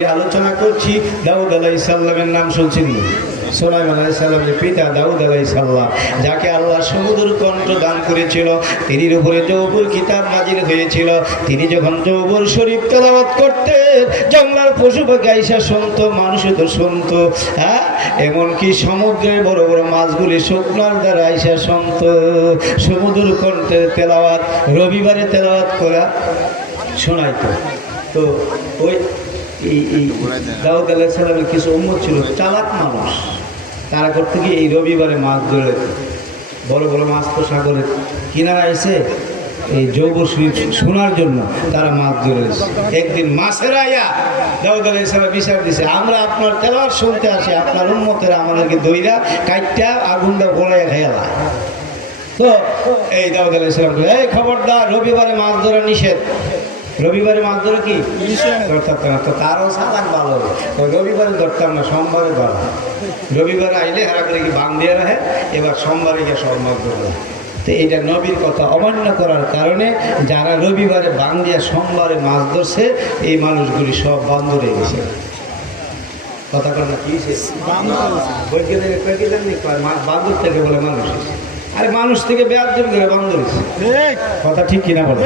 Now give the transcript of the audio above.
আলোচনা করছি দাউদ আলাইহিস সালামের নাম শুনছেন। সুলাইমান আলাইহিস সালামের পিতা দাউদ আলাইহিস সালাম, যাকে আল্লাহ সমুদ্র কণ্ঠ দান করেছিল, তিনির উপরে জবুর কিতাব নাজিল হয়েছিল। তিনি যখন জবুর শরীফ তেলাওয়াত করতেন, জঙ্গলার পশু পাখি আইসা শুনত, মানুষও তো শুনত। হ্যাঁ, এমনকি সমুদ্রের বড় বড় মাছগুলি শুকনার দ্বারা আইসা শুনত। সমুদ্র কণ্ঠের তেলাওয়াত রবিবারে তেলাওয়াত করা শোনাইতো। তো ওই দাউদ আলাইহিস সালামের কিছু উম্মত ছিল চালাক মানুষ, তারা করতে গিয়ে এই রবিবারে মাছ ধরে, বড় বড় মাছ তো সাগরে কিনারা এসে এই জৌবর শোনার জন্য তারা মাছ ধরে। একদিন মাছের আয়া দাউদ আলাইহিস সালাম বিচার দিছে, আমরা আপনার তেলাওয়াত শুনতে আসি, আপনার উম্মতেরা আমাদেরকে দইরা কাইটটা আগুনটা পোড়াইয়া খেয়ালা। তো এই দাউদ আলাইহিস সালাম বলে, এই খবরদার, রবিবারে মাছ ধরা নিষেধ। রবিবারে মাছ ধরে কি ধরতাম না, তো তারও সালাক ভালো, রবিবারে ধরতাম না, সোমবারে ধরা। রবিবারে আইলে হারা করে কি বান দিয়ে রাখে, এবার সোমবারে গিয়ে সব মাছ ধরবে। তো এটা নবীর কথা অমান্য করার কারণে যারা রবিবারে বান দিয়ে সোমবারে মাছ ধরছে, এই মানুষগুলি সব বান ধরে গেছে। কথা কথা কি বান্দর থেকে বলে মানুষ, আরে মানুষ থেকে বেয়াদবি করে বান্দর, কথা ঠিক কিনা বলে।